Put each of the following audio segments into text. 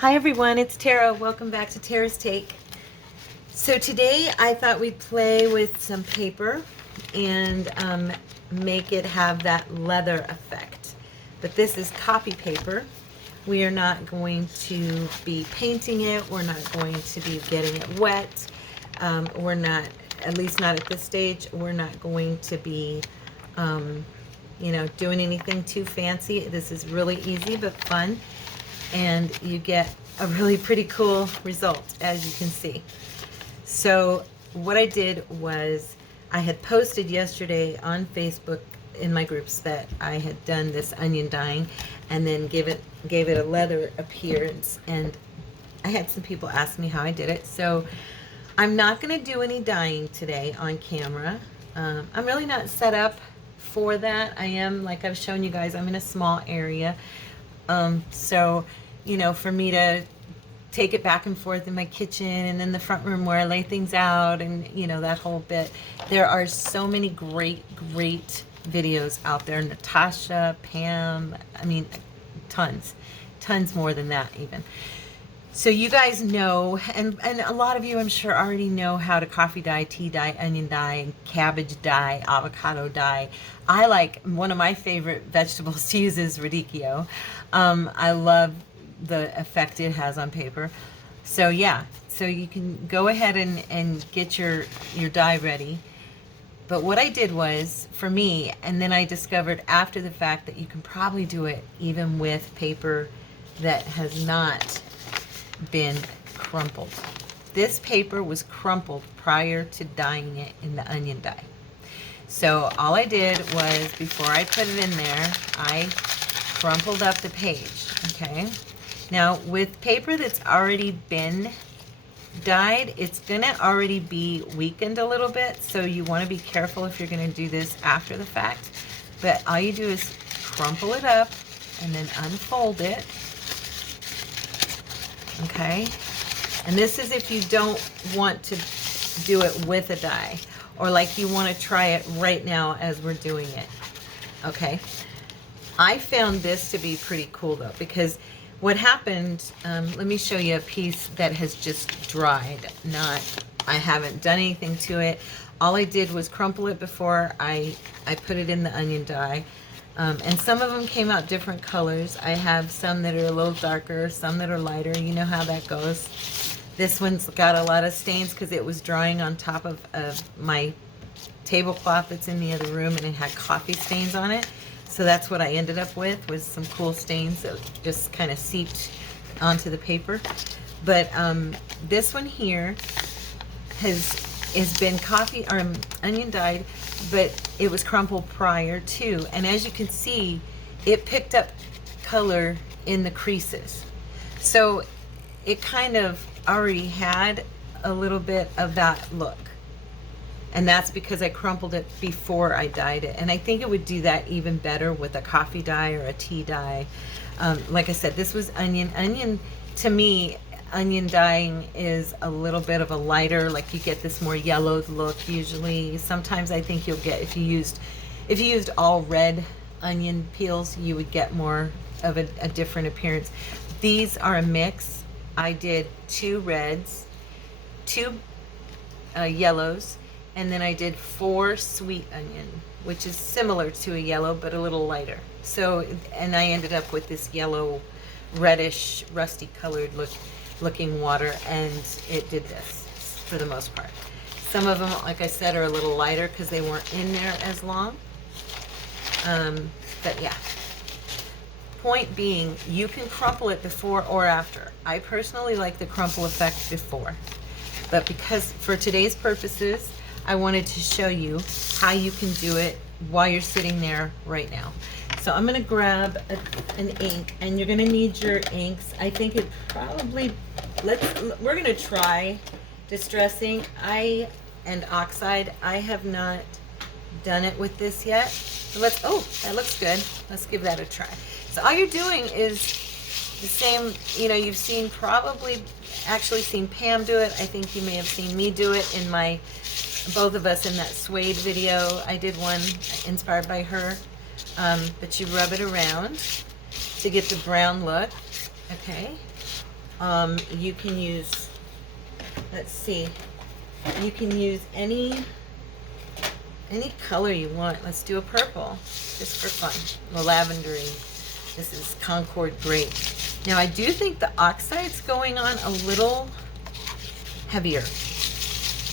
Hi everyone, it's Tara. Welcome back to Tara's Take. So today I thought we'd play with some paper and make it have that leather effect. But this is copy paper. We are not going to be painting it. We're not going to be getting it wet. We're not, at least not at this stage, we're not going to be doing anything too fancy. This is really easy but fun, and you get a really pretty cool result, as you can see. So what I did was I had posted yesterday on Facebook in my groups that I had done this onion dyeing and then gave it a leather appearance, and I had some people ask me how I did it. So I'm not going to do any dyeing today on camera. I'm really not set up for that. I am, like I've shown you guys, I'm in a small area. So, for me to take it back and forth in my kitchen and in the front room where I lay things out and, that whole bit. There are so many great videos out there. Natasha, Pam, tons more than that even. So you guys know, and a lot of you I'm sure already know how to coffee dye, tea dye, onion dye, cabbage dye, avocado dye. I like, one of my favorite vegetables to use is radicchio. I love the effect it has on paper. So yeah, so you can go ahead and get your dye ready. But what I did was, for me, and then I discovered after the fact that you can probably do it even with paper that has not been crumpled. This paper was crumpled prior to dyeing it in the onion dye. So all I did was, before I put it in there, I crumpled up the page, okay? Now, with paper that's already been dyed, it's gonna already be weakened a little bit, so you wanna be careful if you're gonna do this after the fact. But all you do is crumple it up and then unfold it, okay? And this is if you don't want to do it with a dye, or like you wanna try it right now as we're doing it, okay? I found this to be pretty cool though, because what happened, let me show you a piece that has just dried. I haven't done anything to it. All I did was crumple it before I put it in the onion dye. And some of them came out different colors. I have some that are a little darker, some that are lighter. You know how that goes. This one's got a lot of stains because it was drying on top of my tablecloth that's in the other room, and it had coffee stains on it. So that's what I ended up with, was some cool stains that just kind of seeped onto the paper. But this one here has been coffee or onion dyed, but it was crumpled prior to. And as you can see, it picked up color in the creases. So it kind of already had a little bit of that look. And that's because I crumpled it before I dyed it. And I think it would do that even better with a coffee dye or a tea dye. Like I said, this was onion. Onion, to me, onion dyeing is a little bit of a lighter, like you get this more yellowed look usually. Sometimes I think you'll get, if you used all red onion peels, you would get more of a different appearance. These are a mix. I did 2 reds, 2 yellows, and then I did 4 sweet onion, which is similar to a yellow but a little lighter. So, and I ended up with this yellow, reddish, rusty colored looking water, and it did this for the most part. Some of them, like I said, are a little lighter because they weren't in there as long. But yeah. Point being, you can crumple it before or after. I personally like the crumple effect before. But because for today's purposes, I wanted to show you how you can do it while you're sitting there right now. So I'm going to grab an ink, and you're going to need your inks. I think it probably, we're going to try distressing and oxide. I have not done it with this yet. So oh, that looks good. Let's give that a try. So all you're doing is the same, you've actually seen Pam do it. I think you may have seen me do it in both of us in that suede video. I did one inspired by her. But you rub it around to get the brown look, okay? You can use, let's see, you can use any color you want. Let's do a purple, just for fun. The lavendery. This is Concord Grape. Now I do think the oxide's going on a little heavier.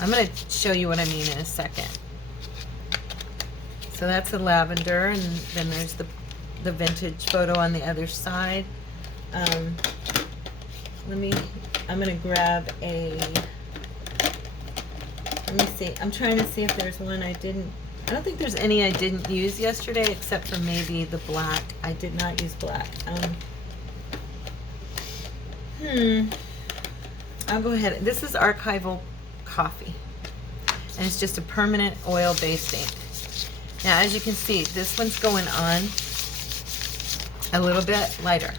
I'm going to show you what I mean in a second. So that's a lavender, and then there's the vintage photo on the other side. I'm going to grab a, let me see. I'm trying to see if there's one I don't think there's any I didn't use yesterday, except for maybe the black. I did not use black. I'll go ahead. This is Archival Coffee, and it's just a permanent oil-based ink. Now, as you can see, this one's going on a little bit lighter.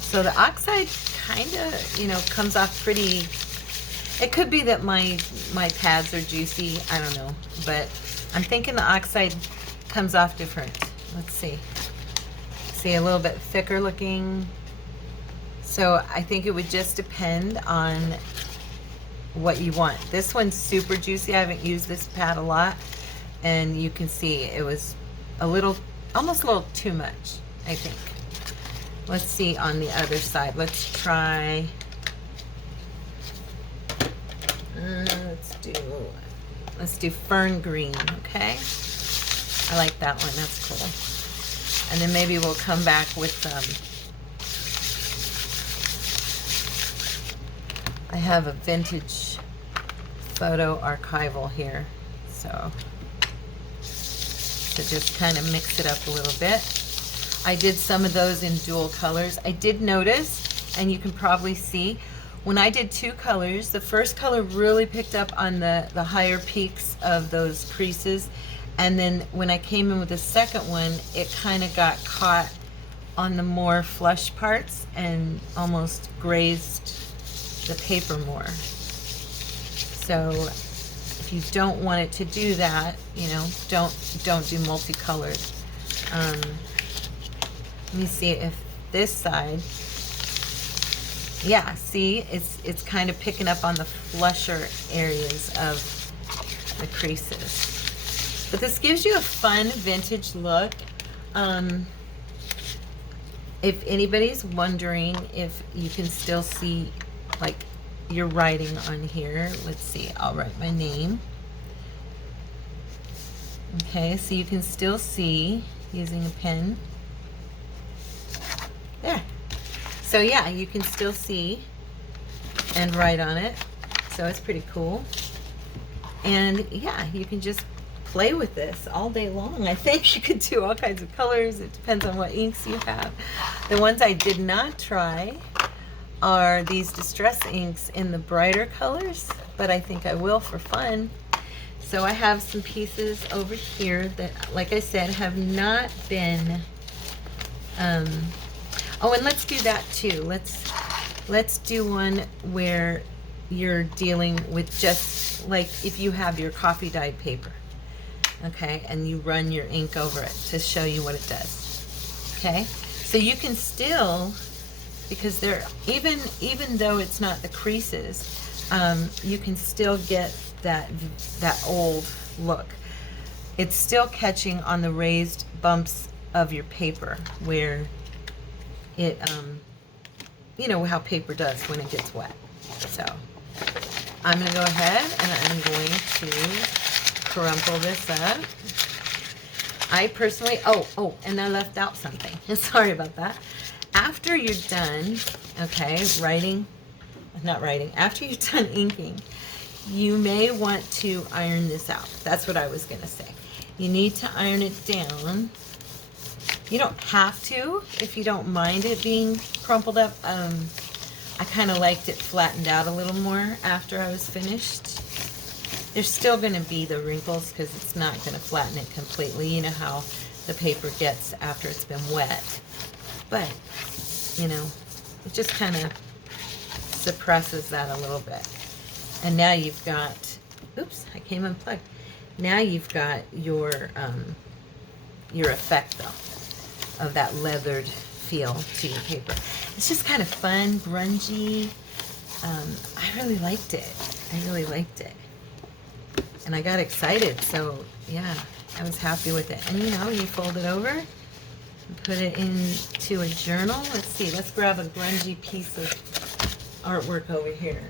So the oxide kind of, comes off pretty. It could be that my pads are juicy. I don't know, but I'm thinking the oxide comes off different. Let's see. See, a little bit thicker looking. So I think it would just depend on what you want. This one's super juicy. I haven't used this pad a lot, and you can see it was almost a little too much, I think. Let's see on the other side. Let's try, let's do Fern Green, okay? I like that one, that's cool. And then maybe we'll come back with I have a vintage photo archival here, so just kind of mix it up a little bit. I did some of those in dual colors. I did notice, and you can probably see, when I did two colors, the first color really picked up on the higher peaks of those creases, and then when I came in with the second one, it kind of got caught on the more flush parts and almost grazed the paper more. So if you don't want it to do that, don't do multicolored. Let me see if this side, yeah, see, it's kind of picking up on the flusher areas of the creases. But this gives you a fun vintage look. If anybody's wondering if you can still see like your writing on here, let's see, I'll write my name. Okay, so you can still see using a pen. There. So yeah, you can still see and write on it. So it's pretty cool. And yeah, you can just play with this all day long. I think you could do all kinds of colors. It depends on what inks you have. The ones I did not try are these distress inks in the brighter colors, but I think I will for fun. So I have some pieces over here that, like I said, have not been oh, and let's do that too. Let's do one where you're dealing with just like if you have your coffee dyed paper, okay, and you run your ink over it to show you what it does. Okay, so you can still, because they're even though it's not the creases, you can still get that old look. It's still catching on the raised bumps of your paper where it, you know how paper does when it gets wet. So I'm going to go ahead and I'm going to crumple this up. I personally, oh, and I left out something. Sorry about that. After you're done, okay, after you're done inking, you may want to iron this out. That's what I was going to say. You need to iron it down. You don't have to if you don't mind it being crumpled up. I kind of liked it flattened out a little more after I was finished. There's still going to be the wrinkles because it's not going to flatten it completely. You know how the paper gets after it's been wet. But, you know, it just kind of suppresses that a little bit. And now you've got, oops, I came unplugged. Now you've got your effect though of that leathered feel to your paper. It's just kind of fun, grungy. I really liked it. I really liked it. And I got excited, so yeah, I was happy with it. And you know, you fold it over and put it into a journal. Let's see, let's grab a grungy piece of artwork over here.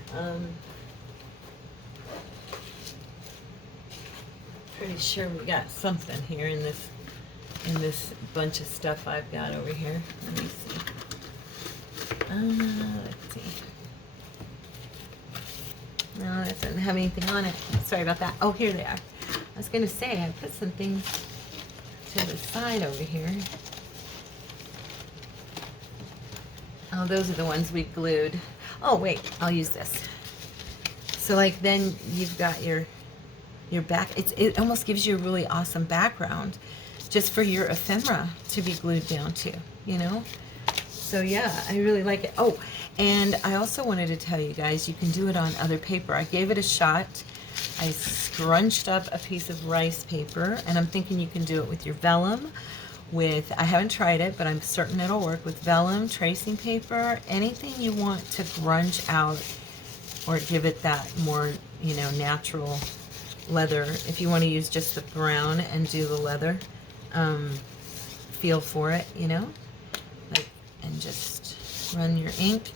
Pretty sure we got something here in this bunch of stuff I've got over here. Let me see. Let's see. No, it doesn't have anything on it. Sorry about that. Oh, here they are. I was going to say, I put some things to the side over here. Oh, those are the ones we glued. Oh, wait, I'll use this. So, like, then you've got your back. It almost gives you a really awesome background just for your ephemera to be glued down to, you know? So, yeah, I really like it. Oh, and I also wanted to tell you guys, you can do it on other paper. I gave it a shot. I scrunched up a piece of rice paper, and I'm thinking you can do it with your vellum, I haven't tried it, but I'm certain it'll work with vellum, tracing paper, anything you want to grunge out or give it that more, you know, natural leather. If you want to use just the brown and do the leather feel for it, you know, like, and just run your ink.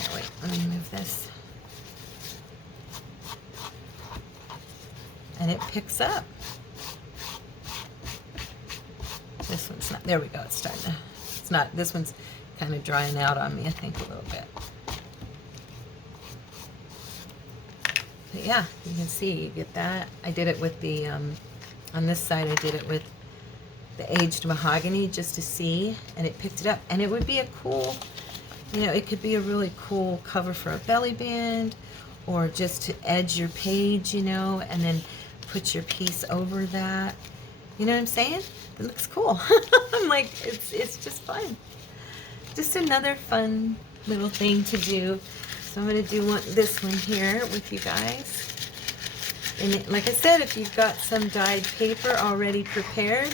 Oh, wait, let me move this. And it picks up. This one's not, there we go, it's starting to, it's not, this one's kind of drying out on me, I think, a little bit. But yeah, you can see, you get that. I did it with the, on this side, I did it with the aged mahogany just to see, and it picked it up. And it would be a cool, you know, it could be a really cool cover for a belly band, or just to edge your page, you know, and then put your piece over that. You know what I'm saying? It looks cool. I'm like, it's just fun. Just another fun little thing to do. So I'm going to do this one here with you guys. And like I said, if you've got some dyed paper already prepared,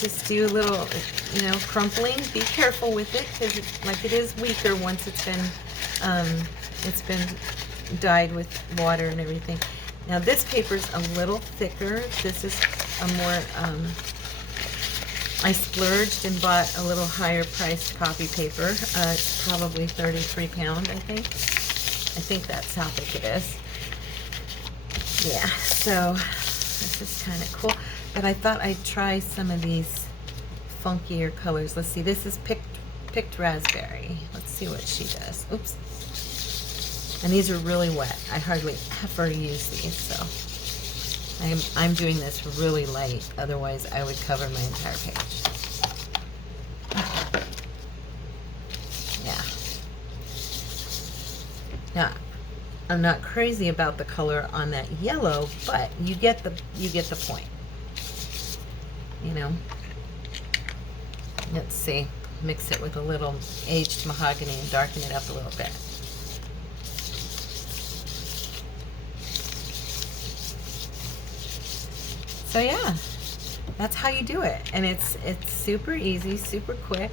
just do a little, you know, crumpling. Be careful with it, because it is weaker once it's been dyed with water and everything. Now this paper's a little thicker. This is a more, I splurged and bought a little higher priced copy paper. It's probably 33 pound, I think. I think that's how thick it is. Yeah, so this is kind of cool. But I thought I'd try some of these funkier colors. Let's see, this is picked raspberry. Let's see what she does. Oops. And these are really wet. I hardly ever use these, so I'm doing this really light. Otherwise, I would cover my entire page. Yeah. Now, I'm not crazy about the color on that yellow, but you get the point. You know. Let's see. Mix it with a little aged mahogany and darken it up a little bit. So yeah, that's how you do it. And it's super easy, super quick.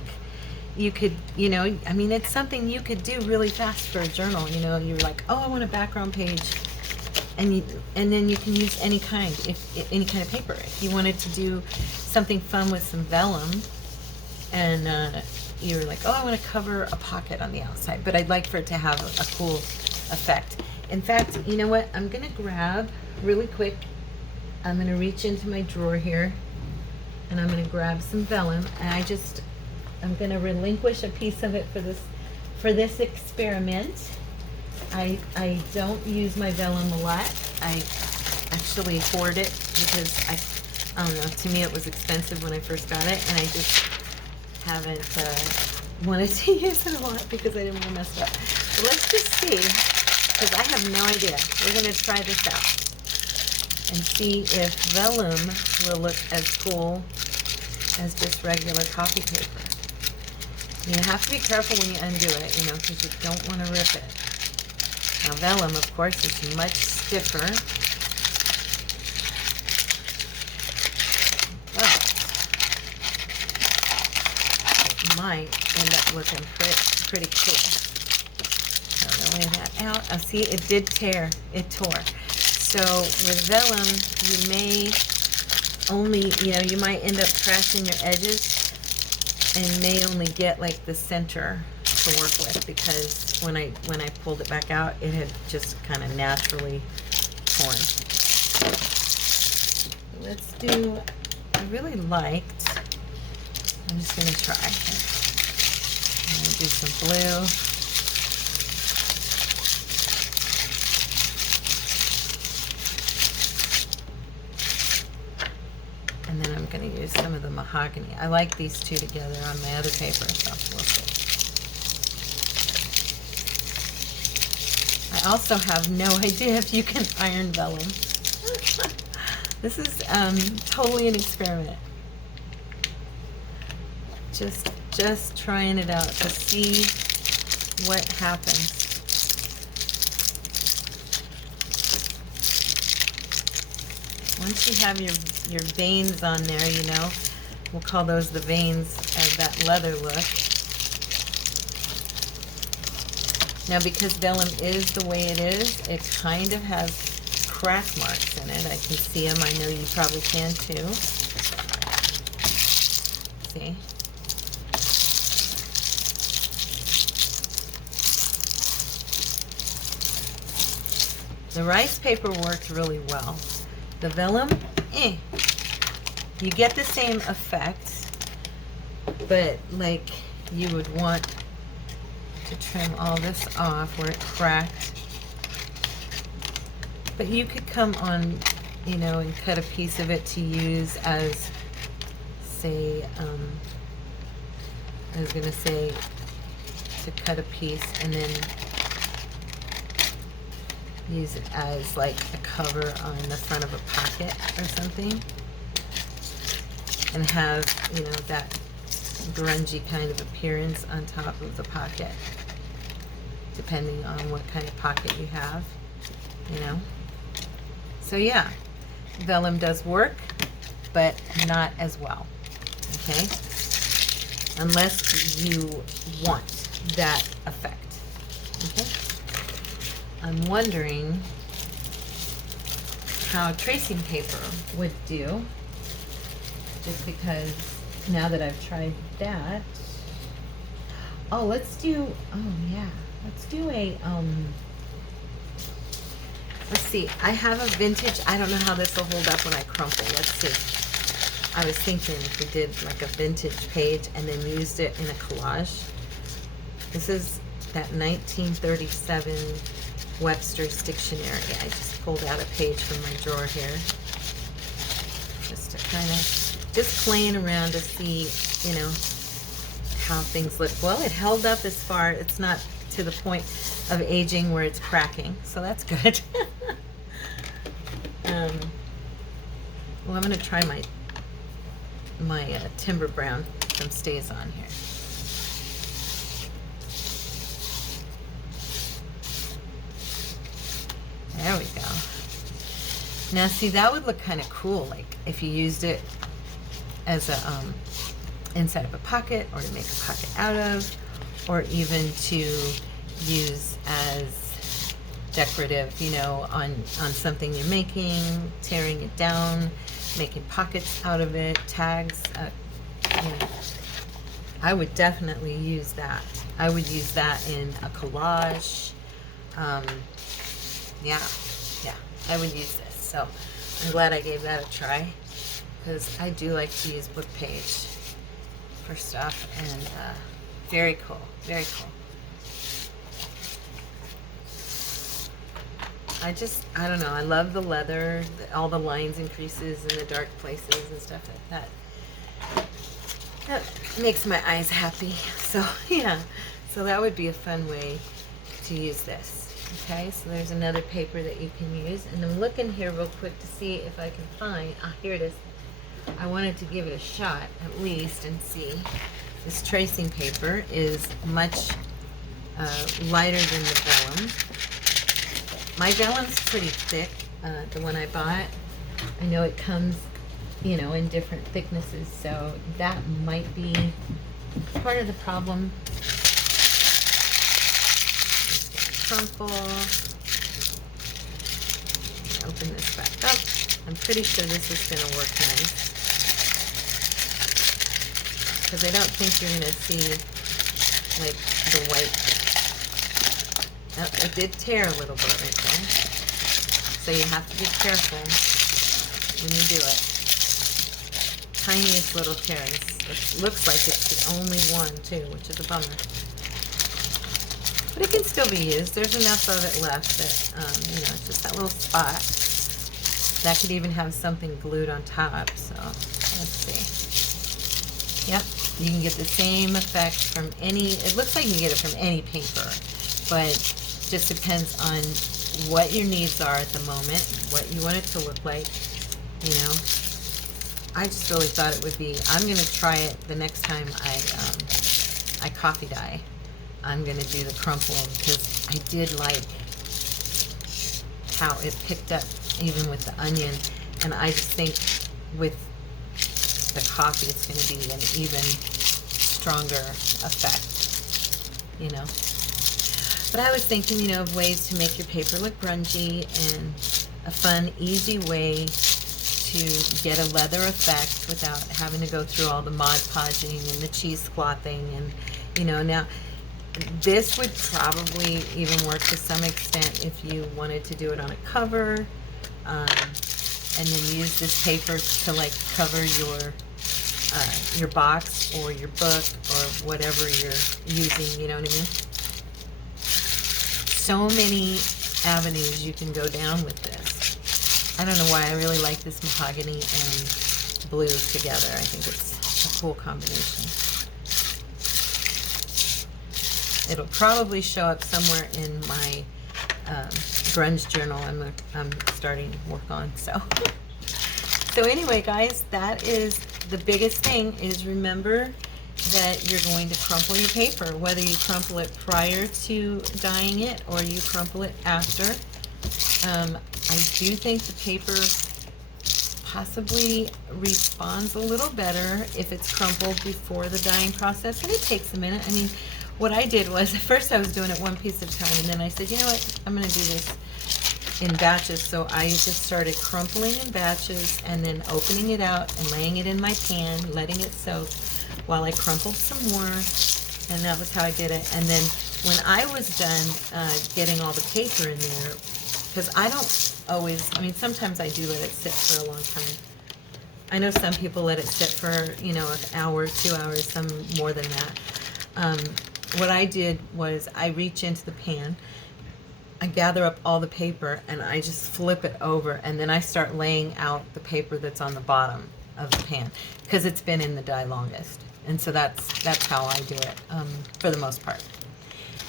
You could, you know, I mean, it's something you could do really fast for a journal. You know, you're like, oh, I want a background page. And then you can use any kind of paper. If you wanted to do something fun with some vellum, and you're like, oh, I want to cover a pocket on the outside, but I'd like for it to have a cool effect. In fact, you know what? I'm going to grab really quick. I'm going to reach into my drawer here, and I'm going to grab some vellum, and I'm going to relinquish a piece of it for this experiment. I don't use my vellum a lot. I actually hoard it because I don't know, to me it was expensive when I first got it, and I just haven't wanted to use it a lot because I didn't want to mess it up. So let's just see, because I have no idea. We're going to try this out and see if vellum will look as cool as just regular copy paper. You have to be careful when you undo it, you know, because you don't want to rip it. Now vellum, of course, is much stiffer. But it might end up looking pretty cool. So lay that out. Oh, see, it did tear. It tore. So with vellum, you may only, you might end up trashing your edges and may only get like the center to work with, because when I pulled it back out, it had just kind of naturally torn. Let's do, I really liked, I'm just going to try. I'm going to do some blue. And then I'm going to use some of the mahogany. I like these two together on my other paper, so we'll see. I also have no idea if you can iron vellum. This is totally an experiment. Just trying it out to see what happens. Once you have your veins on there, we'll call those the veins of that leather look. Now, because vellum is the way it is, it kind of has crack marks in it. I can see them. I know you probably can too. See? The rice paper worked really well. The vellum, you get the same effect, but like you would want to trim all this off where it cracked. But you could come on, and cut a piece of it to use as, say, I was going to say to cut a piece and then use it as like a cover on the front of a pocket or something, and have, that grungy kind of appearance on top of the pocket, depending on what kind of pocket you have, So yeah, vellum does work, but not as well, okay? Unless you want that effect, okay? I'm wondering how tracing paper would do, just because now that I've tried that. Oh, let's do a, let's see, I have a vintage, I don't know how this will hold up when I crumple, let's see. I was thinking if we did like a vintage page and then used it in a collage. This is that 1937 Webster's Dictionary. I just pulled out a page from my drawer here, just to kind of, just playing around to see, how things look. Well, it held up as far, it's not to the point of aging where it's cracking, so that's good. Well, I'm going to try my timber brown from Stays On here. There we go. Now see, that would look kind of cool, like if you used it as a inside of a pocket, or to make a pocket out of, or even to use as decorative, on something you're making, tearing it down, making pockets out of it, tags. I would definitely use that. I would use that in a collage. Yeah, I would use this. So I'm glad I gave that a try, because I do like to use book page for stuff, and very cool, very cool. I don't know, I love the leather, all the lines and creases and the dark places and stuff like that. That makes my eyes happy. So yeah, so that would be a fun way to use this. Okay, so there's another paper that you can use, and I'm looking here real quick to see if I can find, here it is. I wanted to give it a shot at least and see. This tracing paper is much lighter than the vellum. My vellum's pretty thick, the one I bought. I know it comes, in different thicknesses, so that might be Part of the problem is crumple. Open this back up. I'm pretty sure this is going to work nice, because I don't think you're going to see like the white. Oh, it did tear a little bit right there, so you have to be careful when you do it. Tiniest little tears. It looks like it's the only one too, which is a bummer. But it can still be used. There's enough of it left that, you know, it's just that little spot. That could even have something glued on top, so let's see. Yep, you can get the same effect from any, it looks like you can get it from any paper, but just depends on what your needs are at the moment, what you want it to look like, you know. I just really thought it would be, I'm going to try it the next time I coffee dye. I'm going to do the crumple, because I did like how it picked up even with the onion, and I just think with the coffee it's going to be an even stronger effect, you know. But I was thinking, you know, of ways to make your paper look grungy, and a fun, easy way to get a leather effect without having to go through all the Mod Podging and the cheeseclothing, and, you know, now this would probably even work to some extent if you wanted to do it on a cover, and then use this paper to like cover your box or your book or whatever you're using, you know what I mean? So many avenues you can go down with this. I don't know why I really like this mahogany and blue together. I think it's a cool combination. It'll probably show up somewhere in my grunge journal I'm starting to work on. So anyway, guys, that is the biggest thing, is remember that you're going to crumple your paper, whether you crumple it prior to dyeing it or you crumple it after. I do think the paper possibly responds a little better if it's crumpled before the dyeing process, and it takes a minute. I mean, what I did was, at first I was doing it one piece at a time, and then I said, you know what, I'm going to do this in batches. So I just started crumpling in batches and then opening it out and laying it in my pan, letting it soak while I crumpled some more, and that was how I did it. And then when I was done getting all the paper in there, because I don't always, I mean, sometimes I do let it sit for a long time. I know some people let it sit for, you know, an hour, 2 hours, some more than that. What I did was I reach into the pan, I gather up all the paper, and I just flip it over, and then I start laying out the paper that's on the bottom of the pan, because it's been in the dye longest. And so that's how I do it, for the most part.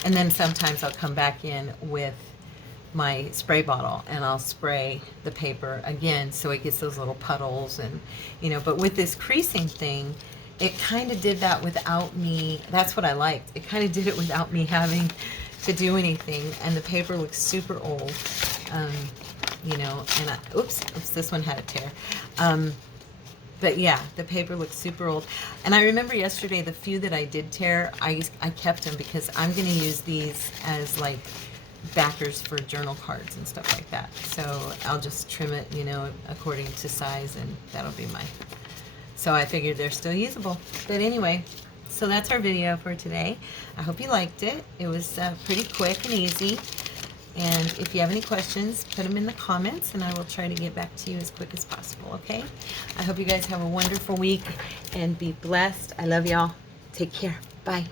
And then sometimes I'll come back in with my spray bottle and I'll spray the paper again so it gets those little puddles, and, you know, but with this creasing thing, it kind of did that without me. That's what I liked. It kind of did it without me having to do anything, and the paper looks super old, you know, and oops, this one had a tear. But yeah, the paper looks super old. And I remember yesterday, the few that I did tear, I kept them, because I'm going to use these as like backers for journal cards and stuff like that. So I'll just trim it, you know, according to size, and that'll be my, so I figured they're still usable. But anyway, so that's our video for today. I hope you liked it. It was pretty quick and easy. And if you have any questions, put them in the comments, and I will try to get back to you as quick as possible, okay? I hope you guys have a wonderful week and be blessed. I love y'all. Take care. Bye.